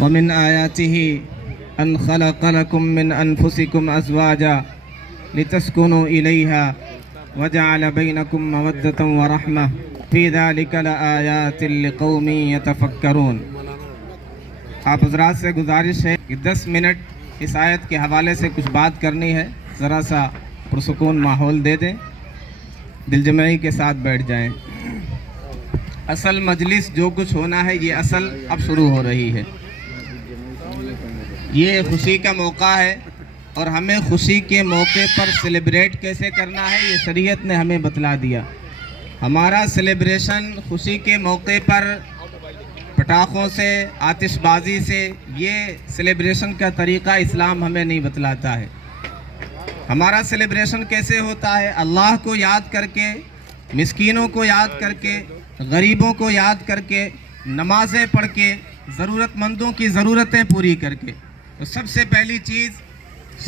ومن آياته أن خلق لكم من أنفسكم أزواجا لتسكنوا إليها وجعل بينكم مودة ورحمة في ذلك لآيات لقوم يتفكرون۔ آپ حضرات سے گزارش ہے کہ 10 منٹ اس آیت کے حوالے سے کچھ بات کرنی ہے، ذرا سا پرسکون ماحول دے دیں، دل جمعی کے ساتھ بیٹھ جائیں۔ اصل مجلس جو کچھ ہونا ہے یہ اصل اب شروع ہو رہی ہے۔ یہ خوشی کا موقع ہے اور ہمیں خوشی کے موقع پر سیلیبریٹ کیسے کرنا ہے یہ شریعت نے ہمیں بتلا دیا۔ ہمارا سیلیبریشن خوشی کے موقع پر پٹاخوں سے، آتش بازی سے، یہ سیلیبریشن کا طریقہ اسلام ہمیں نہیں بتلاتا ہے۔ ہمارا سیلیبریشن کیسے ہوتا ہے؟ اللہ کو یاد کر کے، مسکینوں کو یاد کر کے، غریبوں کو یاد کر کے، نمازیں پڑھ کے، ضرورت مندوں کی ضرورتیں پوری کر کے۔ تو سب سے پہلی چیز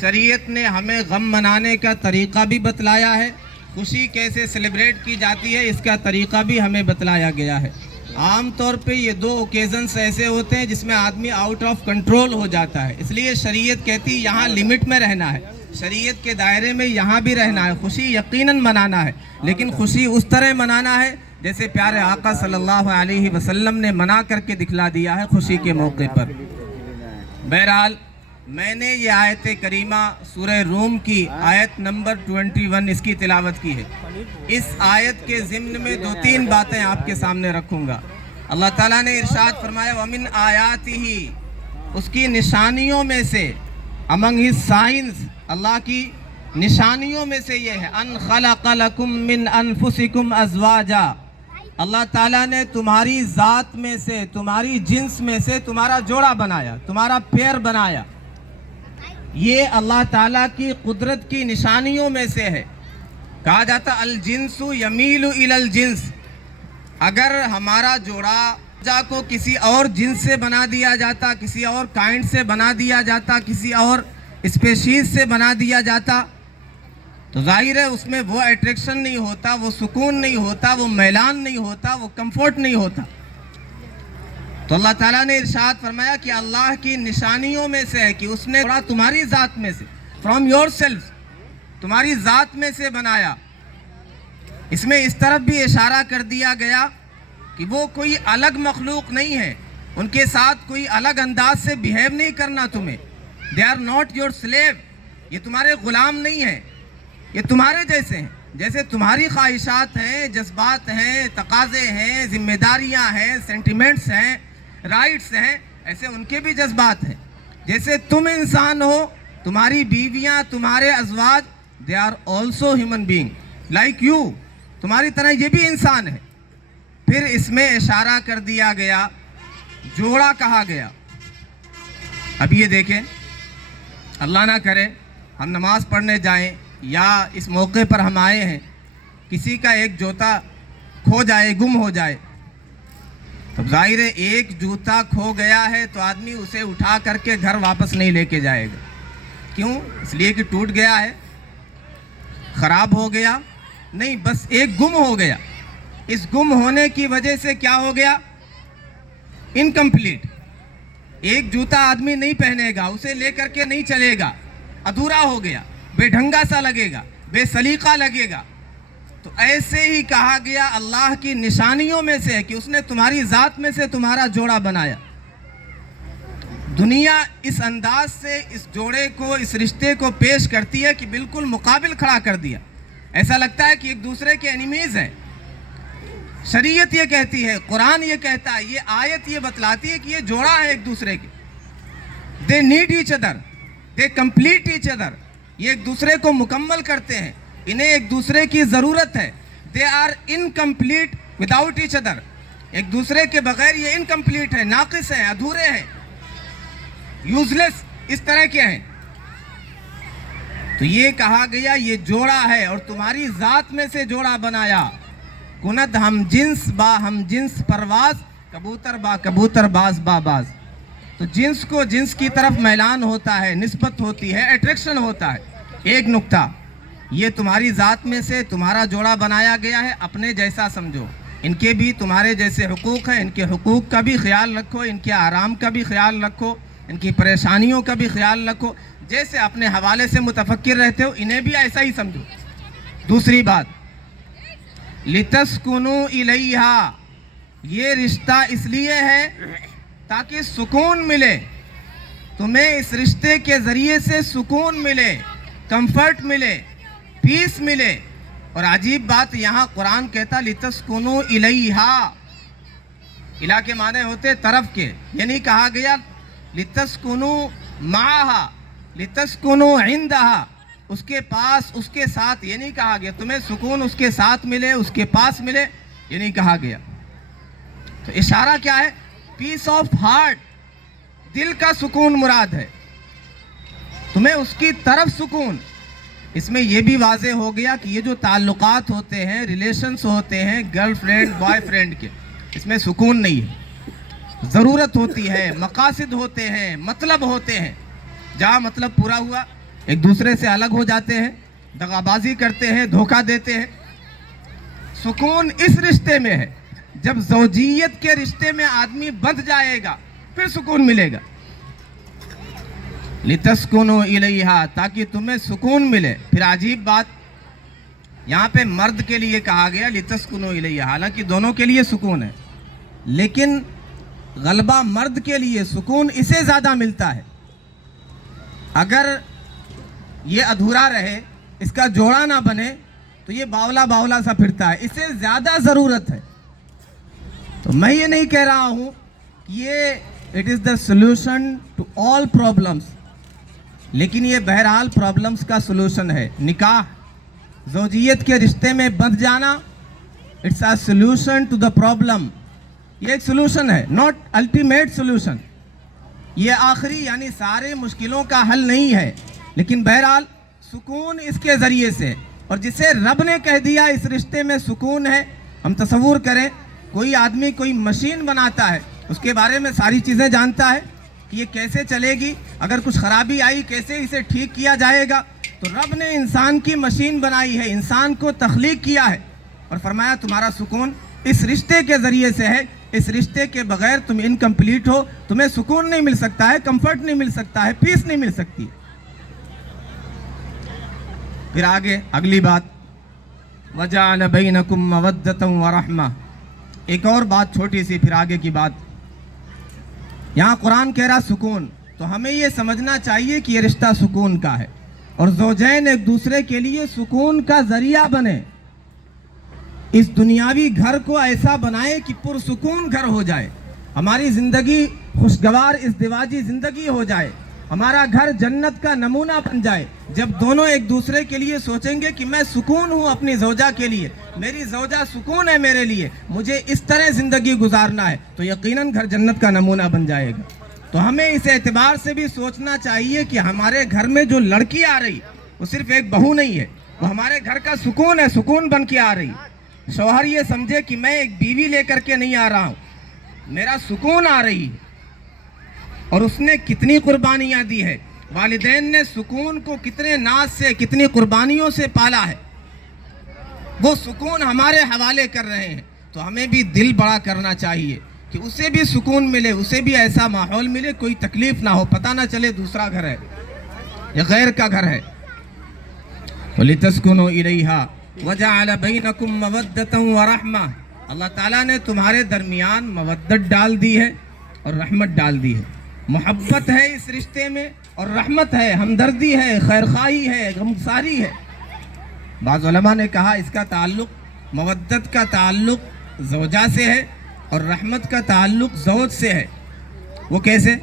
شریعت نے ہمیں غم منانے کا طریقہ بھی بتلایا ہے، خوشی کیسے سیلیبریٹ کی جاتی ہے اس کا طریقہ بھی ہمیں بتلایا گیا ہے۔ عام طور پہ یہ 2 اوکیزنس ایسے ہوتے ہیں جس میں آدمی آؤٹ آف کنٹرول ہو جاتا ہے، اس لیے شریعت کہتی ہے یہاں لمٹ میں رہنا ہے، شریعت کے دائرے میں یہاں بھی رہنا ہے۔ خوشی یقیناً منانا ہے، لیکن خوشی اس طرح منانا ہے جیسے پیارے آقا صلی اللہ علیہ وسلم نے منا کر کے دکھلا دیا ہے خوشی کے موقع پر۔ بہرحال میں نے یہ آیت کریمہ سورہ روم کی آیت نمبر 21 اس کی تلاوت کی ہے۔ اس آیت کے ضمن میں 2-3 باتیں آپ کے سامنے رکھوں گا۔ اللہ تعالیٰ نے ارشاد فرمایا وَمِنْ آیَاتِهِ، اس کی نشانیوں میں سے، among his signs، اللہ کی نشانیوں میں سے یہ ہے ان خلق لکم من انفسکم ازواجا، اللہ تعالیٰ نے تمہاری ذات میں سے، تمہاری جنس میں سے تمہارا جوڑا بنایا، تمہارا پیر بنایا۔ یہ اللہ تعالیٰ کی قدرت کی نشانیوں میں سے ہے۔ کہا جاتا الجنس یمیل الی الجنس، اگر ہمارا جوڑا کو کسی اور جنس سے بنا دیا جاتا، کسی اور کائنڈ سے بنا دیا جاتا، کسی اور اسپیشیز سے بنا دیا جاتا تو ظاہر ہے اس میں وہ اٹریکشن نہیں ہوتا، وہ سکون نہیں ہوتا، وہ میلان نہیں ہوتا، وہ کمفورٹ نہیں ہوتا۔ تو اللہ تعالیٰ نے ارشاد فرمایا کہ اللہ کی نشانیوں میں سے ہے کہ اس نے تمہاری ذات میں سے، فرام یور سیلف، تمہاری ذات میں سے بنایا۔ اس میں اس طرف بھی اشارہ کر دیا گیا کہ وہ کوئی الگ مخلوق نہیں ہے، ان کے ساتھ کوئی الگ انداز سے بیہیو نہیں کرنا تمہیں۔ They are not your slave, یہ تمہارے غلام نہیں ہیں، یہ تمہارے جیسے ہیں۔ جیسے تمہاری خواہشات ہیں، جذبات ہیں، تقاضے ہیں، ذمہ داریاں ہیں، سینٹیمنٹس ہیں، رائٹس ہیں، ایسے ان کے بھی جذبات ہیں۔ جیسے تم انسان ہو، تمہاری بیویاں، تمہارے ازواج، they are also human being like you, تمہاری طرح یہ بھی انسان ہے۔ پھر اس میں اشارہ کر دیا گیا، جوڑا کہا گیا۔ اب یہ دیکھیں، اللہ نہ کرے ہم نماز پڑھنے جائیں یا اس موقع پر ہم آئے ہیں، کسی کا ایک جوتا کھو جائے، گم ہو جائے، تو ظاہر ہے ایک جوتا کھو گیا ہے تو آدمی اسے اٹھا کر کے گھر واپس نہیں لے کے جائے گا۔ کیوں؟ اس لیے کہ ٹوٹ گیا ہے، خراب ہو گیا نہیں، بس ایک گم ہو گیا۔ اس گم ہونے کی وجہ سے کیا ہو گیا؟ انکمپلیٹ۔ ایک جوتا آدمی نہیں پہنے گا، اسے لے کر کے نہیں چلے گا، ادھورا ہو گیا، بے ڈھنگا سا لگے گا، بے سلیقہ لگے گا۔ تو ایسے ہی کہا گیا اللہ کی نشانیوں میں سے ہے کہ اس نے تمہاری ذات میں سے تمہارا جوڑا بنایا۔ دنیا اس انداز سے اس جوڑے کو، اس رشتے کو پیش کرتی ہے کہ بالکل مقابل کھڑا کر دیا، ایسا لگتا ہے کہ ایک دوسرے کے انیمیز ہیں۔ شریعت یہ کہتی ہے، قرآن یہ کہتا ہے، یہ آیت یہ بتلاتی ہے کہ یہ جوڑا ہے ایک دوسرے کے۔ They need each other, they complete each other, یہ ایک دوسرے کو مکمل کرتے ہیں، انہیں ایک دوسرے کی ضرورت ہے۔ They are incomplete without each other, ایک دوسرے کے بغیر یہ انکمپلیٹ ہے، ناقص ہیں، ادھورے ہیں، یوزلیس، اس طرح کے ہیں۔ تو یہ کہا گیا یہ جوڑا ہے اور تمہاری ذات میں سے جوڑا بنایا۔ کند ہم جنس با ہم جنس پرواز، کبوتر با کبوتر باز با باز۔ تو جنس کو جنس کی طرف میلان ہوتا ہے، نسبت ہوتی ہے، اٹریکشن ہوتا ہے۔ ایک نکتہ، یہ تمہاری ذات میں سے تمہارا جوڑا بنایا گیا ہے، اپنے جیسا سمجھو۔ ان کے بھی تمہارے جیسے حقوق ہیں، ان کے حقوق کا بھی خیال رکھو، ان کے آرام کا بھی خیال رکھو، ان کی پریشانیوں کا بھی خیال رکھو. جیسے اپنے حوالے سے متفکر رہتے ہو انہیں بھی ایسا ہی سمجھو. دوسری بات، لِتَسْكُنُوا إِلَيْهَا، یہ رشتہ اس لیے ہے تاکہ سکون ملے تمہیں. اس رشتے کے ذریعے سے سکون ملے، کمفرٹ ملے، پیس ملے. اور عجیب بات، یہاں قرآن کہتا لِتَسْكُنُوا إِلَيْهَا. الہ کے معنی ہوتے طرف کے، یعنی کہا گیا لِتَسْكُنُوا مَعَهَا، لِتَسْكُنُوا عِنْدَهَا، اس کے پاس، اس کے ساتھ. یہ نہیں کہا گیا تمہیں سکون اس کے ساتھ ملے، اس کے پاس ملے، یہ نہیں کہا گیا. تو اشارہ کیا ہے؟ پیس آف ہارٹ، دل کا سکون مراد ہے، تمہیں اس کی طرف سکون. اس میں یہ بھی واضح ہو گیا کہ یہ جو تعلقات ہوتے ہیں، ریلیشنز ہوتے ہیں گرل فرینڈ بوائے فرینڈ کے، اس میں سکون نہیں ہے. ضرورت ہوتی ہے، مقاصد ہوتے ہیں، مطلب ہوتے ہیں. جہاں مطلب پورا ہوا ایک دوسرے سے الگ ہو جاتے ہیں، دغا بازی کرتے ہیں، دھوکہ دیتے ہیں. سکون اس رشتے میں ہے. جب زوجیت کے رشتے میں آدمی بندھ جائے گا پھر سکون ملے گا. لِتَسْكُنُوا إِلَيْهَا، تاکہ تمہیں سکون ملے. پھر عجیب بات، یہاں پہ مرد کے لیے کہا گیا لِتَسْكُنُوا إِلَيْهَا، حالانکہ دونوں کے لیے سکون ہے، لیکن غلبہ مرد کے لیے سکون اسے زیادہ ملتا ہے. اگر یہ ادھورا رہے، اس کا جوڑا نہ بنے تو یہ باولا باولا سا پھرتا ہے، اسے زیادہ ضرورت ہے. تو میں یہ نہیں کہہ رہا ہوں کہ یہ it is the solution to all problems, لیکن یہ بہرحال پرابلمس کا سلوشن ہے. نکاح، زوجیت کے رشتے میں بندھ جانا، it's a solution to the problem. یہ ایک سلوشن ہے، ناٹ الٹیمیٹ سلوشن. یہ آخری یعنی سارے مشکلوں کا حل نہیں ہے، لیکن بہرحال سکون اس کے ذریعے سے. اور جسے رب نے کہہ دیا اس رشتے میں سکون ہے، ہم تصور کریں کوئی آدمی کوئی مشین بناتا ہے، اس کے بارے میں ساری چیزیں جانتا ہے کہ یہ کیسے چلے گی، اگر کچھ خرابی آئی کیسے اسے ٹھیک کیا جائے گا. تو رب نے انسان کی مشین بنائی ہے، انسان کو تخلیق کیا ہے اور فرمایا تمہارا سکون اس رشتے کے ذریعے سے ہے. اس رشتے کے بغیر تم انکمپلیٹ ہو، تمہیں سکون نہیں مل سکتا ہے، کمفرٹ نہیں مل سکتا ہے، پیس نہیں مل سکتی. پھر آگے اگلی بات، وَجَعَلَ بَيْنَكُمْ مَوَدَّةً وَرَحْمَةً. ایک اور بات چھوٹی سی، پھر آگے کی بات. یہاں قرآن کہہ رہا سکون، تو ہمیں یہ سمجھنا چاہیے کہ یہ رشتہ سکون کا ہے اور زوجین ایک دوسرے کے لیے سکون کا ذریعہ بنے. اس دنیاوی گھر کو ایسا بنائے کہ پرسکون گھر ہو جائے، ہماری زندگی خوشگوار ازدواجی زندگی ہو جائے، ہمارا گھر جنت کا نمونہ بن جائے. جب دونوں ایک دوسرے کے لیے سوچیں گے کہ میں سکون ہوں اپنی زوجہ کے لیے، میری زوجہ سکون ہے میرے لیے، مجھے اس طرح زندگی گزارنا ہے، تو یقیناً گھر جنت کا نمونہ بن جائے گا. تو ہمیں اس اعتبار سے بھی سوچنا چاہیے کہ ہمارے گھر میں جو لڑکی آ رہی وہ صرف ایک بہو نہیں ہے، وہ ہمارے گھر کا سکون ہے، سکون بن کے آ رہی. شوہر یہ سمجھے کہ میں ایک بیوی لے کر کے نہیں آ رہا ہوں، میرا سکون آ رہی ہے. اور اس نے کتنی قربانیاں دی ہے، والدین نے سکون کو کتنے ناز سے کتنی قربانیوں سے پالا ہے، وہ سکون ہمارے حوالے کر رہے ہیں. تو ہمیں بھی دل بڑا کرنا چاہیے کہ اسے بھی سکون ملے، اسے بھی ایسا ماحول ملے، کوئی تکلیف نہ ہو، پتہ نہ چلے دوسرا گھر ہے یا غیر کا گھر ہے. وَلِتَسْكُنُوا إِلَيْهَا وَجَعَلَ بَيْنَكُمْ مَوَدَّةً وَرَحْمَةً. اللہ تعالیٰ نے تمہارے درمیان مودت ڈال دی ہے اور رحمت ڈال دی ہے. محبت ہے اس رشتے میں اور رحمت ہے، ہمدردی ہے، خیرخواہی ہے، غمگساری ہے. بعض علماء نے کہا اس کا تعلق، مودت کا تعلق زوجہ سے ہے اور رحمت کا تعلق زوج سے ہے. وہ کیسے؟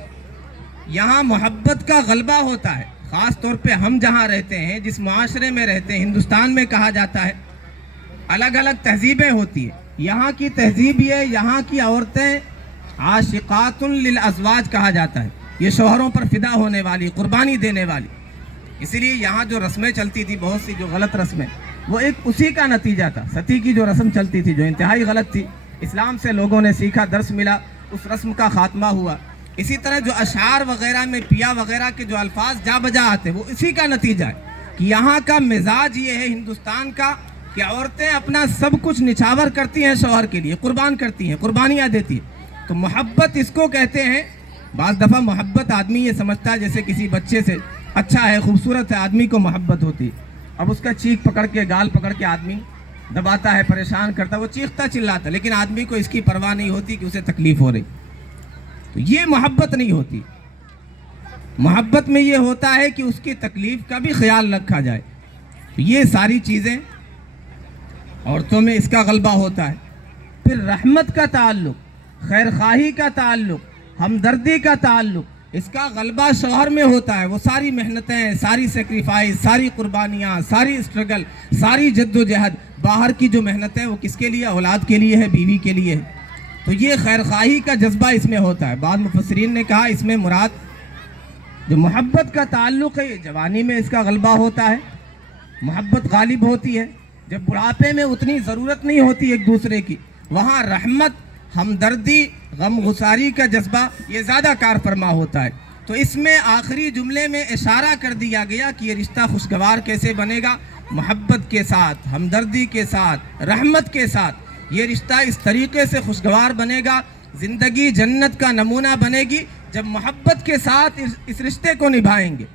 یہاں محبت کا غلبہ ہوتا ہے، خاص طور پہ ہم جہاں رہتے ہیں، جس معاشرے میں رہتے ہیں، ہندوستان میں کہا جاتا ہے الگ الگ تہذیبیں ہوتی ہیں. یہاں کی تہذیب یہ، یہاں کی عورتیں عاشقات للازواج کہا جاتا ہے، یہ شوہروں پر فدا ہونے والی، قربانی دینے والی. اسی لیے یہاں جو رسمیں چلتی تھی، بہت سی جو غلط رسمیں، وہ ایک اسی کا نتیجہ تھا. ستی کی جو رسم چلتی تھی جو انتہائی غلط تھی، اسلام سے لوگوں نے سیکھا، درس ملا، اس رسم کا خاتمہ ہوا. اسی طرح جو اشعار وغیرہ میں پیا وغیرہ کے جو الفاظ جا بجا آتے، وہ اسی کا نتیجہ ہے کہ یہاں کا مزاج یہ ہے ہندوستان کا کہ عورتیں اپنا سب کچھ نچھاور کرتی ہیں شوہر کے لیے، قربان کرتی ہیں، قربانیاں دیتی ہیں۔ تو محبت اس کو کہتے ہیں۔ بعض دفعہ محبت آدمی یہ سمجھتا ہے جیسے کسی بچے سے اچھا ہے، خوبصورت ہے، آدمی کو محبت ہوتی، اب اس کا چیخ پکڑ کے، گال پکڑ کے آدمی دباتا ہے، پریشان کرتا ہے، وہ چیختا چلاتا، لیکن آدمی کو اس کی پرواہ نہیں ہوتی کہ اسے تکلیف ہو رہی۔ تو یہ محبت نہیں ہوتی۔ محبت میں یہ ہوتا ہے کہ اس کی تکلیف کا بھی خیال رکھا جائے۔ تو یہ ساری چیزیں عورتوں میں اس کا غلبہ ہوتا ہے۔ پھر رحمت کا تعلق، خیر خواہی کا تعلق، ہمدردی کا تعلق، اس کا غلبہ شوہر میں ہوتا ہے۔ وہ ساری محنتیں، ساری سیکریفائس، ساری قربانیاں، ساری اسٹرگل، ساری جد و جہد، باہر کی جو محنتیں وہ کس کے لیے؟ اولاد کے لیے ہے، بیوی کے لیے ہے۔ تو یہ خیر خواہی کا جذبہ اس میں ہوتا ہے۔ بعض مفسرین نے کہا اس میں مراد جو محبت کا تعلق ہے، یہ جوانی میں اس کا غلبہ ہوتا ہے، محبت غالب ہوتی ہے۔ جب بڑھاپے میں اتنی ضرورت نہیں ہوتی ایک دوسرے کی، وہاں رحمت، ہمدردی، غم گساری کا جذبہ یہ زیادہ کار فرما ہوتا ہے۔ تو اس میں آخری جملے میں اشارہ کر دیا گیا کہ یہ رشتہ خوشگوار کیسے بنے گا؟ محبت کے ساتھ، ہمدردی کے ساتھ، رحمت کے ساتھ یہ رشتہ اس طریقے سے خوشگوار بنے گا، زندگی جنت کا نمونہ بنے گی جب محبت کے ساتھ اس رشتے کو نبھائیں گے۔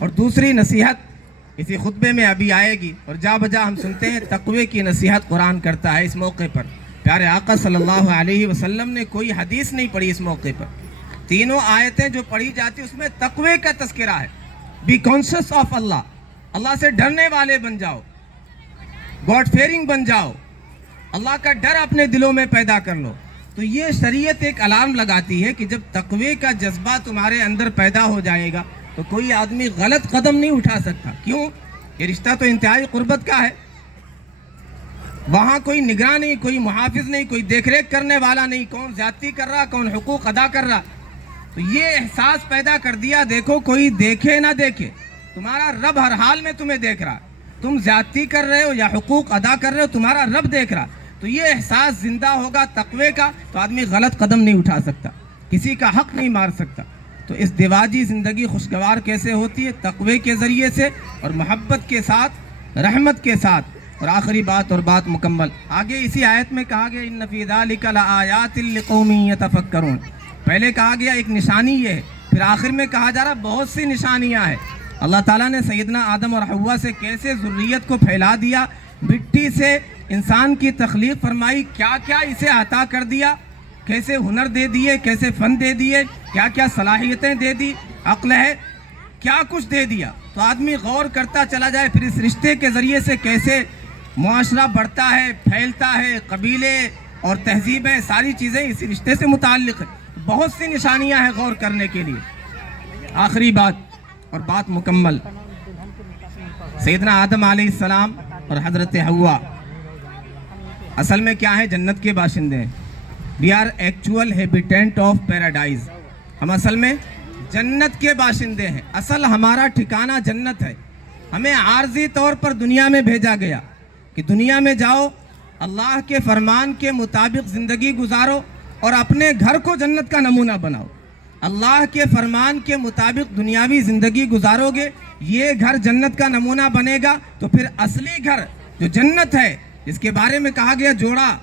اور دوسری نصیحت اسی خطبے میں ابھی آئے گی، اور جا بجا ہم سنتے ہیں تقوی کی نصیحت قرآن کرتا ہے اس موقع پر۔ پیارے آقا صلی اللہ علیہ وسلم نے کوئی حدیث نہیں پڑھی اس موقع پر، تینوں آیتیں جو پڑھی جاتی اس میں تقوی کا تذکرہ ہے۔ بی کانشیس آف اللہ، اللہ سے ڈرنے والے بن جاؤ، گاڈ فیئرنگ بن جاؤ، اللہ کا ڈر اپنے دلوں میں پیدا کر لو۔ تو یہ شریعت ایک الارم لگاتی ہے کہ جب تقوی کا جذبہ تمہارے اندر پیدا ہو جائے گا تو کوئی آدمی غلط قدم نہیں اٹھا سکتا۔ کیوں؟ یہ رشتہ تو انتہائی قربت کا ہے، وہاں کوئی نگراں نہیں، کوئی محافظ نہیں، کوئی دیکھ ریکھ کرنے والا نہیں، کون زیادتی کر رہا، کون حقوق ادا کر رہا۔ تو یہ احساس پیدا کر دیا، دیکھو کوئی دیکھے نہ دیکھے، تمہارا رب ہر حال میں تمہیں دیکھ رہا، تم زیادتی کر رہے ہو یا حقوق ادا کر رہے ہو، تمہارا رب دیکھ رہا۔ تو یہ احساس زندہ ہوگا تقوی کا تو آدمی غلط قدم نہیں اٹھا سکتا، کسی کا حق نہیں مار سکتا۔ تو اس دیواجی زندگی خوشگوار کیسے ہوتی ہے؟ تقوی کے ذریعے سے، اور محبت کے ساتھ، رحمت کے ساتھ۔ اور آخری بات اور بات مکمل، آگے اسی آیت میں کہا گیا ان فی ذلک لآیات لقوم یتفکرون۔ پہلے کہا گیا ایک نشانی یہ ہے، پھر آخر میں کہا جا رہا بہت سی نشانیاں ہیں۔ اللہ تعالیٰ نے سیدنا آدم اور حوا سے کیسے ذریت کو پھیلا دیا، مٹی سے انسان کی تخلیق فرمائی، کیا کیا اسے عطا کر دیا، کیسے ہنر دے دیے، کیسے فن دے دیے، کیا کیا صلاحیتیں دے دی، عقل ہے، کیا کچھ دے دیا۔ تو آدمی غور کرتا چلا جائے، پھر اس رشتے کے ذریعے سے کیسے معاشرہ بڑھتا ہے، پھیلتا ہے، قبیلے اور تہذیبیں، ساری چیزیں اسی رشتے سے متعلق ہیں۔ بہت سی نشانیاں ہیں غور کرنے کے لیے۔ آخری بات اور بات مکمل، سیدنا آدم علیہ السلام اور حضرت حوا اصل میں کیا ہیں؟ جنت کے باشندے ہیں۔ We are actual habitant of paradise, ہم اصل میں جنت کے باشندے ہیں، اصل ہمارا ٹھکانہ جنت ہے۔ ہمیں عارضی طور پر دنیا میں بھیجا گیا کہ دنیا میں جاؤ، اللہ کے فرمان کے مطابق زندگی گزارو اور اپنے گھر کو جنت کا نمونہ بناؤ۔ اللہ کے فرمان کے مطابق دنیاوی زندگی گزارو گے، یہ گھر جنت کا نمونہ بنے گا، تو پھر اصلی گھر جو جنت ہے، جس کے بارے میں کہا گیا جوڑا،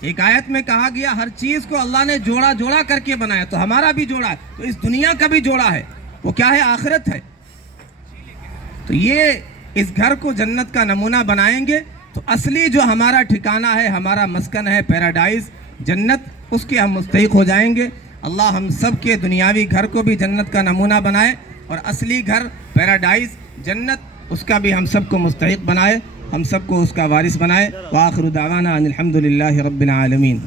ایک آیت میں کہا گیا ہر چیز کو اللہ نے جوڑا جوڑا کر کے بنایا، تو ہمارا بھی جوڑا ہے، تو اس دنیا کا بھی جوڑا ہے، وہ کیا ہے؟ آخرت ہے۔ تو یہ اس گھر کو جنت کا نمونہ بنائیں گے تو اصلی جو ہمارا ٹھکانہ ہے، ہمارا مسکن ہے، پیراڈائز، جنت، اس کے ہم مستحق ہو جائیں گے۔ اللہ ہم سب کے دنیاوی گھر کو بھی جنت کا نمونہ بنائے، اور اصلی گھر پیراڈائز، جنت، اس کا بھی ہم سب کو مستحق بنائے، ہم سب کو اس کا وارث بنائے۔ وآخر دعوانا ان الحمد للہ رب العالمین۔